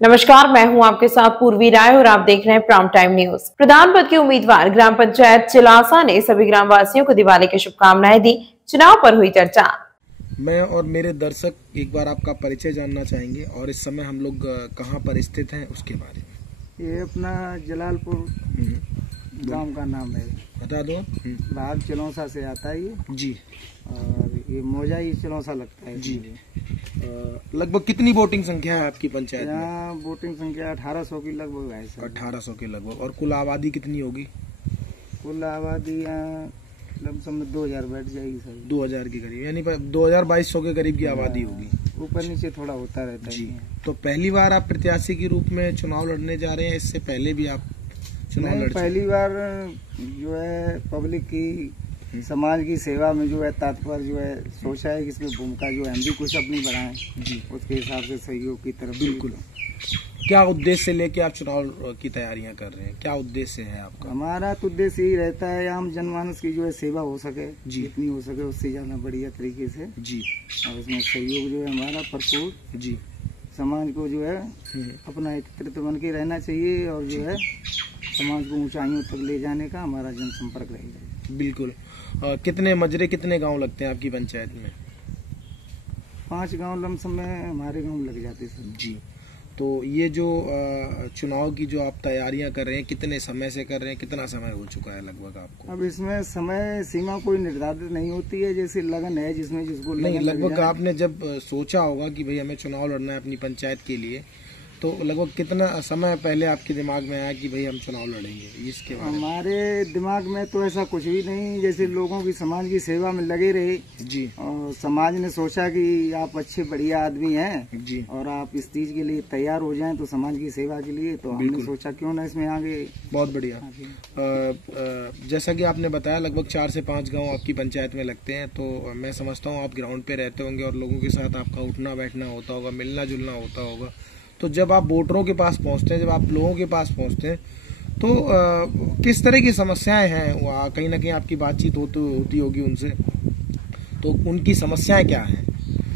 नमस्कार, मैं हूं आपके साथ पूर्वी राय और आप देख रहे हैं प्राइम टाइम न्यूज। प्रधान पद के उम्मीदवार ग्राम पंचायत चिलासा ने सभी ग्रामवासियों को दिवाली की शुभकामनाएं दी। चुनाव पर हुई चर्चा। मैं और मेरे दर्शक एक बार आपका परिचय जानना चाहेंगे और इस समय हम लोग कहाँ पर स्थित हैं उसके बारे में। ये अपना जलालपुर गांव का नाम है, बता दो। भाग चिलौसा से आता है ये जी। और ये मौजा ही चिलौसा लगता है जी। लगभग कितनी वोटिंग संख्या है आपकी पंचायत में? यहाँ वोटिंग संख्या 1800 की लगभग है सर। 1800 के लगभग। और कुल आबादी कितनी होगी? कुल आबादी यहाँ लमसम में 2000 बैठ जाएगी सर। 2000 के करीब, यानी 2200 के करीब की आबादी होगी। ऊपर नीचे थोड़ा होता रहता जी। है। तो पहली बार आप प्रत्याशी के रूप में चुनाव लड़ने जा रहे हैं? इससे पहले भी आप चुनाव लड़? पहली बार जो है पब्लिक की समाज की सेवा में जो है तात्पर्य जो है सोचा है कि इसमें भूमिका जो है हम भी कुछ अपनी बढ़ाएं जी, उसके हिसाब से सहयोग की तरफ। बिल्कुल। क्या उद्देश्य लेके आप चुनाव की तैयारियां कर रहे हैं? क्या उद्देश्य है आपका? हमारा तो उद्देश्य यही रहता है आम जनमानस की जो है सेवा हो सके जी, जितनी हो सके उससे ज्यादा बढ़िया तरीके से जी, और उसमें सहयोग जो है हमारा भरपूर जी, समाज को जो है अपना एकत्रित बन के रहना चाहिए और जो है समाज को ऊंचाइयों तक ले जाने का हमारा जनसंपर्क रहेगा। बिल्कुल। कितने मजरे, कितने गांव लगते हैं आपकी पंचायत में? 5 गांव लमसम में हमारे गांव लग जाते हैं जी। तो ये जो चुनाव की जो आप तैयारियां कर रहे हैं, कितने समय से कर रहे हैं? कितना समय हो चुका है लगभग आपको? अब इसमें समय सीमा कोई निर्धारित नहीं होती है, जैसे लगन है जिसमें जिसको नहीं, लगभग आपने जब सोचा होगा कि भाई हमें चुनाव लड़ना है अपनी पंचायत के लिए, तो लगभग कितना समय पहले आपके दिमाग में आया कि भाई हम चुनाव लड़ेंगे? इसके बारे में हमारे दिमाग में तो ऐसा कुछ भी नहीं, जैसे लोगों की समाज की सेवा में लगे रहे जी, और समाज ने सोचा कि आप अच्छे बढ़िया आदमी हैं जी, और आप इस चीज के लिए तैयार हो जाएं तो समाज की सेवा के लिए, तो हमने सोचा क्यों ना इसमें आगे। बहुत बढ़िया। जैसा कि आपने बताया लगभग 4 से 5 गाँव आपकी पंचायत में लगते हैं, तो मैं समझता हूँ आप ग्राउंड पे रहते होंगे और लोगों के साथ आपका उठना बैठना होता होगा, मिलना जुलना होता होगा। तो जब आप वोटरों के पास पहुंचते हैं, जब आप लोगों के पास पहुंचते हैं, तो किस तरह की समस्याएं हैं? कहीं ना कहीं आपकी बातचीत होती होगी उनसे, तो उनकी समस्याएं क्या हैं?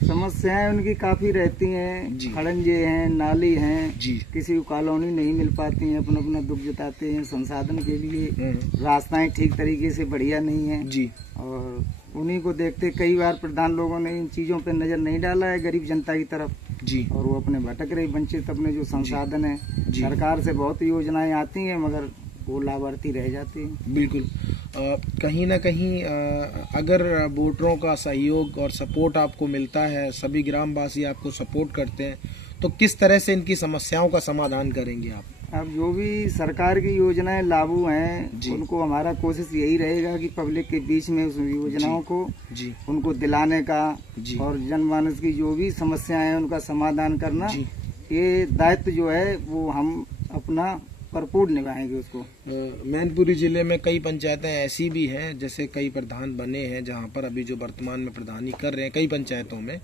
समस्याएं उनकी काफी रहती हैं, खड़ंजे हैं, नाली हैं जी, किसी को कॉलोनी नहीं मिल पाती हैं, अपना अपना दुख जताते हैं संसाधन के लिए, रास्ताएं ठीक तरीके से बढ़िया नहीं है जी, और उन्हीं को देखते कई बार प्रधान लोगों ने इन चीजों पे नजर नहीं डाला है गरीब जनता की तरफ जी, और वो अपने भटक रहे वंचित अपने जो संसाधन है। सरकार से बहुत योजनाएं आती हैं मगर वो लाभार्थी रह जाते हैं। बिल्कुल। कहीं ना कहीं अगर वोटरों का सहयोग और सपोर्ट आपको मिलता है, सभी ग्रामवासी आपको सपोर्ट करते हैं, तो किस तरह से इनकी समस्याओं का समाधान करेंगे आप? अब जो भी सरकार की योजनाएं लागू हैं उनको हमारा कोशिश यही रहेगा कि पब्लिक के बीच में उस योजनाओं को उनको दिलाने का और जनमानस की जो भी समस्याएं हैं उनका समाधान करना, ये दायित्व जो है वो हम अपना भरपूर निभाएंगे उसको। मैनपुरी जिले में कई पंचायतें ऐसी भी हैं, जैसे कई प्रधान बने हैं जहां पर अभी जो वर्तमान में प्रधानी कर रहे हैं कई पंचायतों में,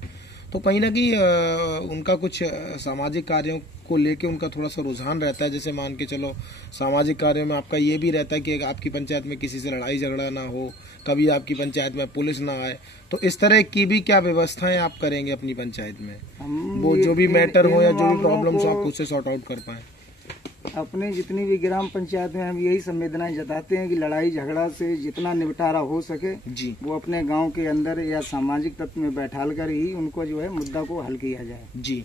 तो कहीं ना कहीं उनका कुछ सामाजिक कार्यों को लेके उनका थोड़ा सा रुझान रहता है। जैसे मान के चलो सामाजिक कार्यों में आपका ये भी रहता है कि आपकी पंचायत में किसी से लड़ाई झगड़ा ना हो, कभी आपकी पंचायत में पुलिस ना आए, तो इस तरह की भी क्या व्यवस्थाएं आप करेंगे अपनी पंचायत में? वो जो भी मैटर हो या जो भी प्रॉब्लम्स हो आप खुद से सॉर्ट आउट कर पाए। अपने जितनी भी ग्राम पंचायत में हम यही संवेदनाएं जताते हैं कि लड़ाई झगड़ा से जितना निपटारा हो सके जी, वो अपने गांव के अंदर या सामाजिक तत्व में बैठाल कर ही उनको जो है मुद्दा को हल किया जाए जी।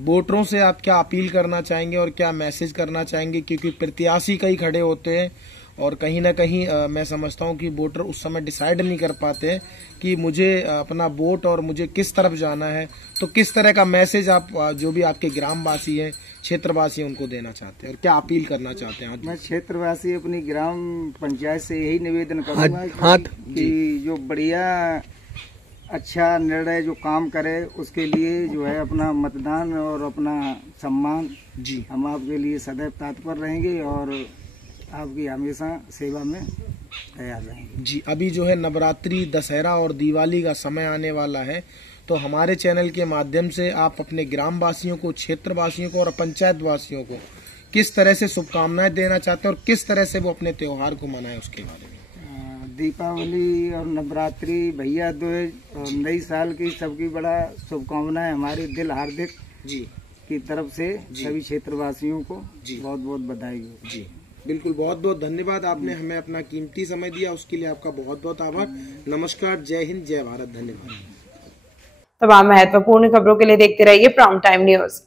वोटरों से आप क्या अपील करना चाहेंगे और क्या मैसेज करना चाहेंगे? क्योंकि प्रत्याशी कई खड़े होते हैं और कहीं ना कहीं मैं समझता हूं कि वोटर उस समय डिसाइड नहीं कर पाते कि मुझे अपना वोट और मुझे किस तरफ जाना है, तो किस तरह का मैसेज आप जो भी आपके ग्रामवासी हैं, क्षेत्रवासी हैं, उनको देना चाहते हैं और क्या अपील करना चाहते हैं? मैं क्षेत्रवासी अपनी ग्राम पंचायत से यही निवेदन करूंगा कि जो बढ़िया अच्छा निर्णय जो काम करे उसके लिए जो है अपना मतदान और अपना सम्मान जी, हम आपके लिए सदैव तत्पर रहेंगे और आपकी हमेशा सेवा में तैयार रहेंगे जी। अभी जो है नवरात्रि, दशहरा और दिवाली का समय आने वाला है, तो हमारे चैनल के माध्यम से आप अपने ग्रामवासियों को, क्षेत्रवासियों को और पंचायत वासियों को किस तरह से शुभकामनाएं देना चाहते हैं और किस तरह से वो अपने त्योहार को मनाएं उसके बारे में? दीपावली और नवरात्रि, भैया दूज और नई साल की सबकी बड़ा शुभकामनाएं हमारे दिल हार्दिक जी। की तरफ से सभी क्षेत्रवासियों को बहुत बहुत बधाई हो। जी बिल्कुल, बहुत बहुत धन्यवाद, आपने हमें अपना कीमती समय दिया, उसके लिए आपका बहुत बहुत आभार। नमस्कार, जय हिंद, जय भारत, धन्यवाद। तमाम महत्वपूर्ण खबरों के लिए देखते रहिए प्राइम टाइम न्यूज।